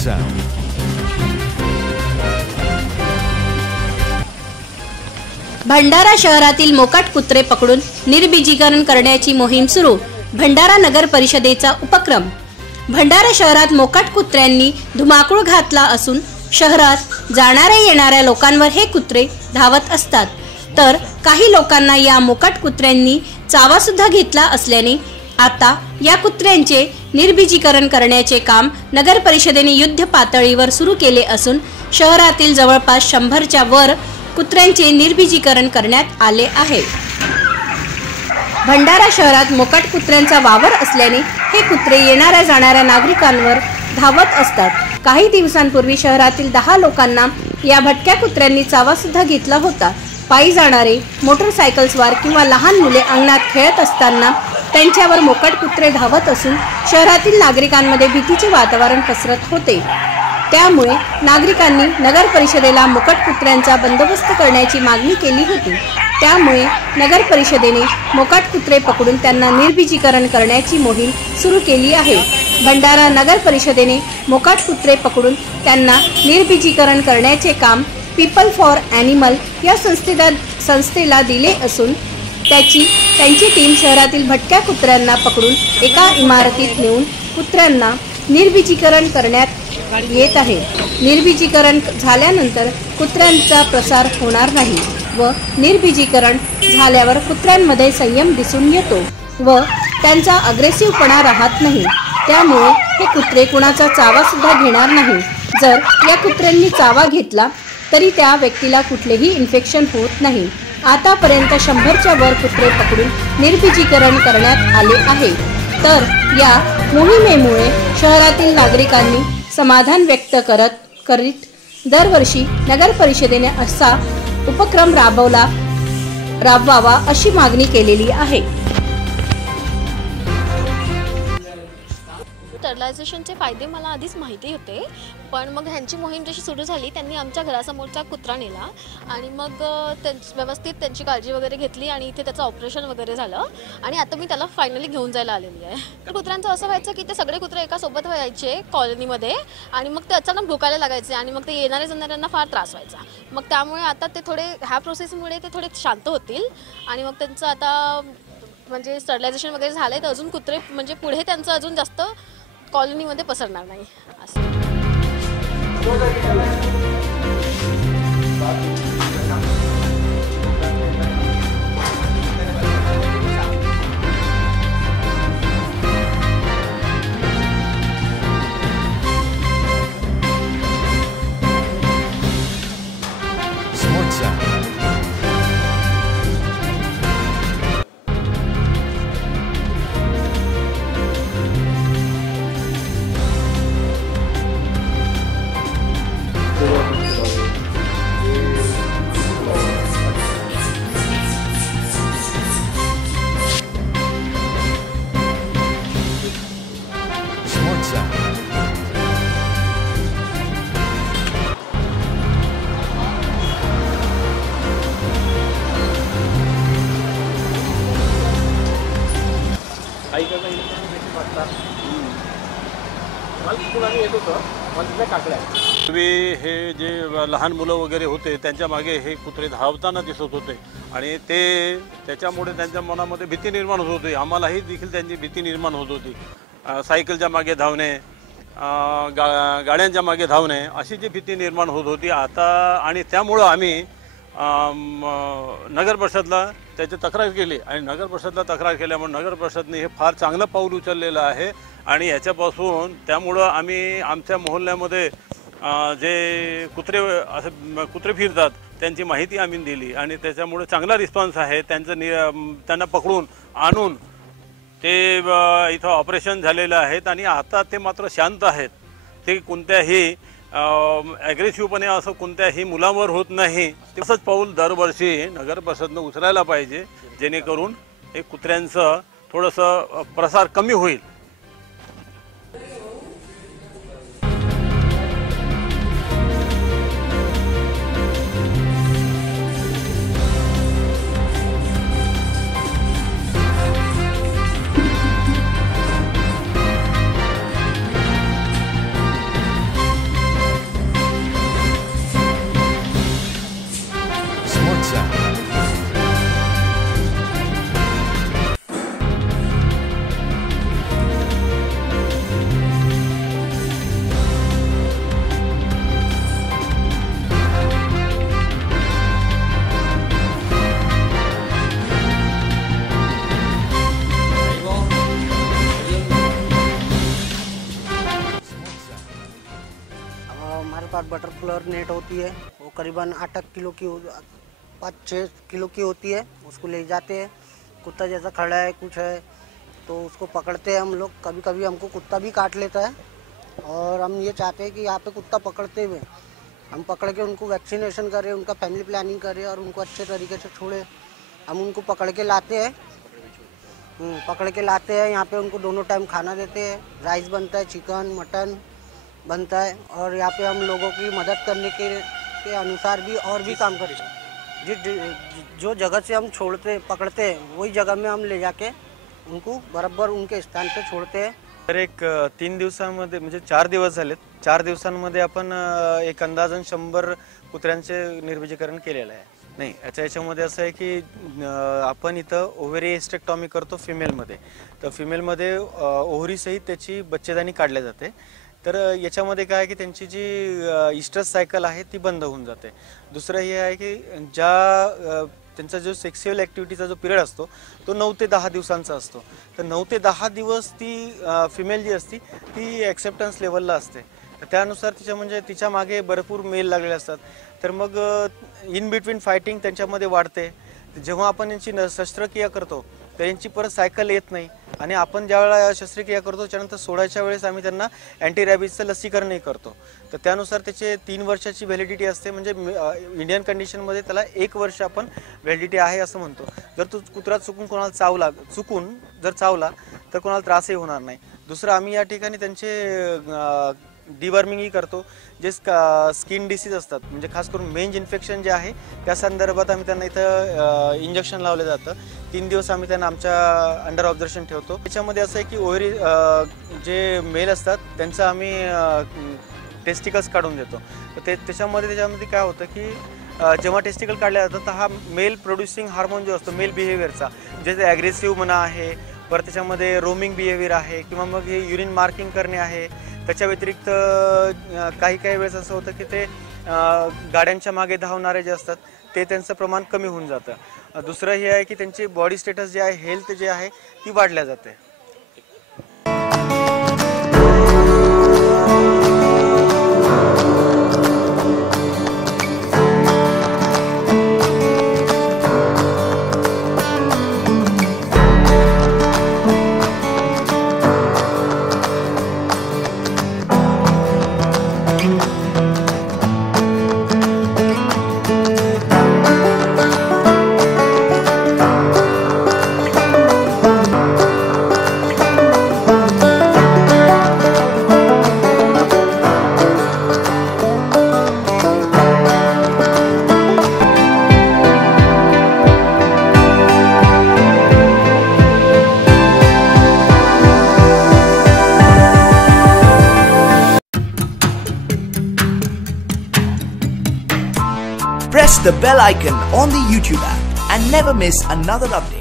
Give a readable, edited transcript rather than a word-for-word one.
Sound. Bhandara शहरातील मोकाट कुत्रे पकडून निर्बीजीकरण करण्याची मोहीम सुरू. भंडारा नगर परिषदेचा उपक्रम. भंडारा शहरात मोकाट कुत्र्यांनी धुमाकूळ घातला असून शहरात जाणाऱ्या येणाऱ्या लोकांवर हे कुत्रे धावत असतात. तर काही लोकांना या मोकाट कुत्र्यांनी चावा सुद्धा घेतला असल्याने आता या कुत्र्यांचे निर्बीजीकरण करण्याचे काम नगर परिषदेने युद्ध पातळीवर सुरू केले असून शहरातील जवळपास 100च्या वर कुत्र्यांचे निर्बीजीकरण करण्यात आले आहे. भंडारा शहरात मोकाट कुत्र्यांचा वावर असल्याने हे कुत्रे येणाऱ्या जाणाऱ्या नागरिकांवर धावत असतात. काही दिवसांपूर्वी शहरातील 10 लोकांना या भटक्या कुत्र्यांनी चावा सुद्धा घेतला होता. पायी जाणारे, मोटरसायकल्सवर किंवा लहान मुले अंगणात खेळत असताना त्यांच्यावर मोकाट कुत्रे धावत असून शहरातील नागरिकांमध्ये भीतीचे वातावरण पसरत होते. त्यामुळे नागरिकांनी नगर परिषदेला मोकाट कुत्र्यांचा बंदोबस्त करण्याची मागणी केली होती. त्यामुळे नगर परिषदेने मोकाट कुत्रे पकडून त्यांना निर्बीजीकरण करण्याची मोहीम सुरू केली आहे. भंडारा नगर परिषदेने मोकाट कुत्रे पकडून त्यांना निर्बीजीकरण करण्याचे काम पीपल फॉर ॲनिमल या संस्थेला दिले असून त्यांची टीम शहरातील भटक्या कुत्र्यांना पकडून एका इमारतीत नेऊन कुत्र्यांना निर्बीजीकरण करण्यात येत आहे. निर्बीजीकरण झाल्यानंतर कुत्र्यांचा प्रसार होणार नाही व निर्बीजीकरण झाल्यावर कुत्र्यांमध्ये संयम दिसून येतो व त्यांचा अग्रेसिव्हपणा राहत नाही. त्यामुळे हे कुत्रे कुणाचा चावा सुद्धा घेणार नाही. जर या कुत्र्यांनी चावा घेतला तरी त्या व्यक्तीला कुठलेही इन्फेक्शन होत नाही. आतापर्यंत 100च्या वर कुत्रे पकडून निर्बीजीकरण करण्यात आले आहे. तर या मोहिमेमुळे शहरातील नागरिकांनी समाधान व्यक्त करीत दरवर्षी नगर परिषदेने असा उपक्रम राबवावा अशी मागणी केलेली आहे. स्टरलायझेशनचे फायदे मला आधीच माहिती होते, पण मग ह्यांची मोहीम जशी सुरू झाली त्यांनी आमच्या घरासमोरचा कुत्रा नेला आणि मग व्यवस्थित त्यांची काळजी वगैरे घेतली आणि इथे त्याचं ऑपरेशन वगैरे झालं आणि आता मी त्याला फायनली घेऊन जायला आलेली आहे. तर कुत्र्यांचं असं व्हायचं की ते सगळे कुत्रे एका सोबत व्हायचे कॉलनीमध्ये आणि मग ते अचानक भुकायला लागायचे आणि मग ते येणाऱ्या जाणाऱ्यांना फार त्रास व्हायचा. मग त्यामुळे आता ते थोडे ह्या प्रोसेसमुळे ते थोडे शांत होतील आणि मग त्यांचं आता म्हणजे स्टरलायझेशन वगैरे झालं आहे तर अजून कुत्रे म्हणजे पुढे त्यांचं अजून जास्त कॉलनीमध्ये पसरणार नाही असं. हे जे लहान मुलं वगैरे होते त्यांच्या मागे हे कुत्रे धावताना दिसत होते आणि त्याच्यामुळे त्यांच्या मनामध्ये भीती निर्माण होत होती. आम्हालाही देखील त्यांची भीती निर्माण होत होती. सायकलच्या मागे धावणे, गाड्यांच्या मागे धावणे अशी जी भीती निर्माण होत होती आता आणि त्यामुळं आम्ही नगर परिषदला त्याची तक्रार केली आणि नगर परिषदला तक्रार केल्यामुळे नगर परिषदने हे फार चांगलं पाऊल उचललेलं आहे आणि ह्याच्यापासून त्यामुळं आम्ही आमच्या मोहल्ल्यामध्ये जे कुत्रे फिरतात त्यांची माहिती आम्ही दिली आणि त्याच्यामुळे चांगला रिस्पॉन्स आहे. त्यांना पकडून आणून ते इथं ऑपरेशन झालेलं आहेत आणि आता ते मात्र शांत आहेत. ते कोणत्याही ॲग्रेसिव्हपणे असं कोणत्याही मुलांवर होत नाही. तसंच पाऊल दरवर्षी नगर परिषदनं उचलायला पाहिजे जेणेकरून हे कुत्र्यांचं थोडंसं प्रसार कमी होईल. साथ बटरफ्लावर नेट होती है, वो करीबन 8 किलो की 5-6 किलो की होती है। उसको ले जाते हैं, कुत्ता जैसा खड़ा है कुछ है तो उसको पकड़ते हैं हम लोग। कभी कभी हमको कुत्ता भी काट लेता है और हम ये चाहते हैं कि यहाँ पे कुत्ता पकड़ते हुए हम पकड़ के उनको वैक्सीनेशन करें, उनका फैमिली प्लानिंग करें और उनको अच्छे तरीके से छोड़े। हम उनको पकड़ के लाते हैं, यहाँ पे उनको दोनों टाइम खाना देते हैं, राइस बनता है, चिकन मटन बनता है और यहाँ पे हम लोगों की मदद करने के अनुसार भी और भी काम करें। जो जगह से हम पकड़ते हैं वही जगह में हम ले जाके उनको बराबर उनके स्थान पे छोड़ते हैं। तर एक 3 दिवसांमध्ये म्हणजे 4 दिवस झालेत, 4 दिवसांमध्ये आपण एक अंदाजन 100 कुत्र्यांचे निर्बीजीकरण केलेलं आहे। नाही याच्यामध्ये असं आहे की आपण इथं ओव्हरी एस्टेक्टॉमी करतो फिमेलमध्ये, तर फिमेलमध्ये ओव्हरीसहित त्याची बच्चेदानी काढल्या जाते। तर याच्यामध्ये काय आहे की त्यांची जी इस्ट्रस सायकल आहे ती बंद होऊन जाते। दुसरं हे आहे की ज्या त्यांचा जो सेक्शुअल ॲक्टिव्हिटीचा जो पिरियड असतो तो 9 ते 10 दिवसांचा असतो। तर 9 ते 10 दिवस ती फिमेल जी असती ती ॲक्सेप्टन्स लेवलला असते, तर त्यानुसार तिच्या मागे भरपूर मेल लागलेले असतात। तर मग इन बिटवीन फायटिंग त्यांच्यामध्ये वाढते। जेव्हा आपण यांची शस्त्रक्रिया करतो तर यांची परत सायकल येत नाही आणि आपण ज्यावेळेला शस्त्रक्रिया करतो त्यानंतर सोडायच्या वेळेस आम्ही त्यांना अँटी रॅबिजचं लसीकरणही करतो। तर त्यानुसार त्याचे 3 वर्षाची व्हॅलिडिटी असते, म्हणजे इंडियन कंडिशनमध्ये त्याला 1 वर्ष आपण व्हॅलिडिटी आहे असं म्हणतो। जर तो कुत्रा चुकून कोणाला चावला तर कोणाला त्रासही होणार नाही। दुसरं आम्ही या ठिकाणी त्यांचे डिवर्मिंगही करतो, जे स्किन डिसीज असतात म्हणजे खास करून मेंज इन्फेक्शन जे आहे त्या संदर्भात आम्ही त्यांना इथं इंजेक्शन लावलं जातं। 3 दिवस आम्ही त्यांना आमच्या अंडर ऑब्झर्वेशन ठेवतो। त्याच्यामध्ये असं आहे की ओव्हरी जे मेल असतात त्यांचं आम्ही टेस्टिकल्स काढून देतो। तर त्याच्यामध्ये काय होतं की जेव्हा टेस्टिकल काढल्या जातात तर हा मेल प्रोड्युसिंग हार्मोन जो असतो मेल बिहेवियरचा, जे ॲग्रेसिव्ह म्हणा आहे, परत त्याच्यामध्ये रोमिंग बिहेवियर आहे किंवा मग हे युरिन मार्किंग करणे आहे। त्याच्या व्यतिरिक्त काही वेळेस असं होतं की ते गाड्यांच्या मागे धावणारे जे असतात ते त्यांचं प्रमाण कमी होऊन जातं। दुसरं हे आहे की त्यांची बॉडी स्टेटस जे आहे, हेल्थ जे आहे ती वाढल्या जाते। Press the bell icon on the YouTube app and never miss another update.